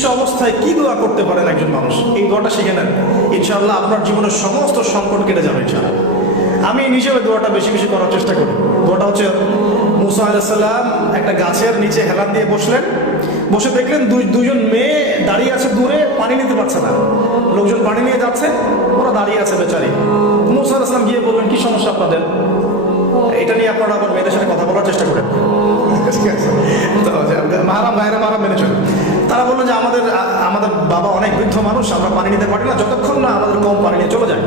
নিঃস্ব অবস্থায় কি দোয়া করতে পারেন একজন মানুষ, এই দোয়াটা শিখে নেন, ইনশাআল্লাহ আপনার জীবনের সমস্ত সংকট কেটে যাবে ইনশাআল্লাহ। আমি নিজেও দোয়াটা বেশি বেশি করার চেষ্টা করি। দোয়াটা হচ্ছে, মুসা আলাইহিস সালাম একটা গাছের নিচে হেলান দিয়ে বসলেন, বসে দেখলেন দুইজন মেয়ে দাঁড়িয়ে আছে দূরে, পানি নিতে পারছে না, লোকজন পানি নিয়ে যাচ্ছে, ওরা দাঁড়িয়ে আছে বেচারি। মুসা আলাইহিস সালাম গিয়ে বলবেন, কি সমস্যা আপনাদের? এটা নিয়ে আপনারা আবার মেয়েদের সাথে কথা বলার চেষ্টা করেন, ঠিক আছে? তো মাহারাম ভাইরা মাহারাম মেনে চলেন। তারা বললো যে আমাদের বাবা অনেক বৃদ্ধ মানুষ, আমরা পানি নিতে পারি না যতক্ষণ না আমাদের কম পানি নিয়ে চলে যায়।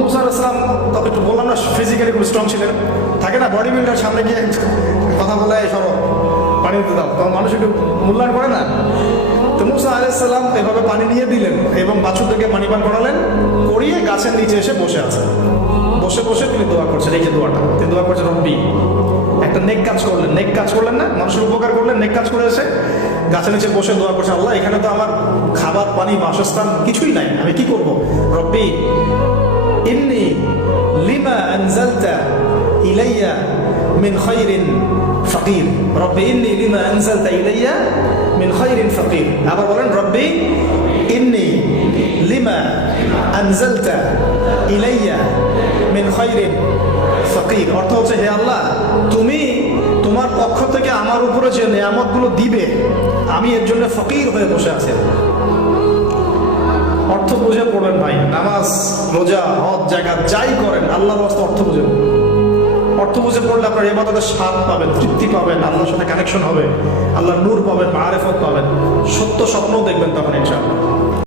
মুসা আলাইহিস সালাম তবে একটু বললাম না, ফিজিক্যালি খুব স্ট্রং ছিলেন, থাকে না বডি বিল্ডার, সামনে গিয়ে কথা বলে সরো পানি দিতে দাও, তখন মানুষ একটু মূল্যায়ন করে না। তো মুসা আলাইহিস সালাম এভাবে পানি নিয়ে দিলেন এবং বাছুরদেরকে পানি পান করালেন, করিয়ে গাছের নিচে এসে বসে আছেন। বসে বসে তিনি দোয়া করছেন, এই যে দোয়াটা তিনি দোয়া করছেন, রব্বি, একটা নেক কাজ করলেন, নেক কাজ করলেন না, মানুষের উপকার করলেন, নেক কাজ করে এসে গাছের নিচে বসে দোয়া করছে, আল্লাহ এখানে তো আমার খাবার পানি বাসস্থান কিছুই নাই, আমি কি করব? রব্বি ইন্নী লিমা আনজালতা ইলাইয়া মিন খায়রিন ফাকির, রব্বি ইন্নী লিমা আনজালতা ইলাইয়া মিন খায়রিন ফাকির। আবার বলেন, রব্বি ইন্নী লিমা আনজালতা ইলাইয়া মিন খায়রিন ফাকির। অর্থ হচ্ছে, হে আল্লাহ, তুমি তোমার পক্ষ থেকে আমার উপরে যে নিয়ামতগুলো দিবে, আমি এর জন্য ফকির হয়ে বসে আছি। অর্থ বুঝে পড়বেন ভাই, নামাজ রোজা হজ জাকাত যাই করেন আল্লাহর রাস্তায় অর্থ বুঝে, অর্থ বুঝে পড়লে আপনার ইবাদতের স্বাদ পাবেন, তৃপ্তি পাবেন, আল্লাহর সাথে কানেকশন হবে, আল্লাহর নূর পাবেন, মারিফত পাবেন, সত্য স্বপ্নও দেখবেন তখন ইনশাআল্লাহ।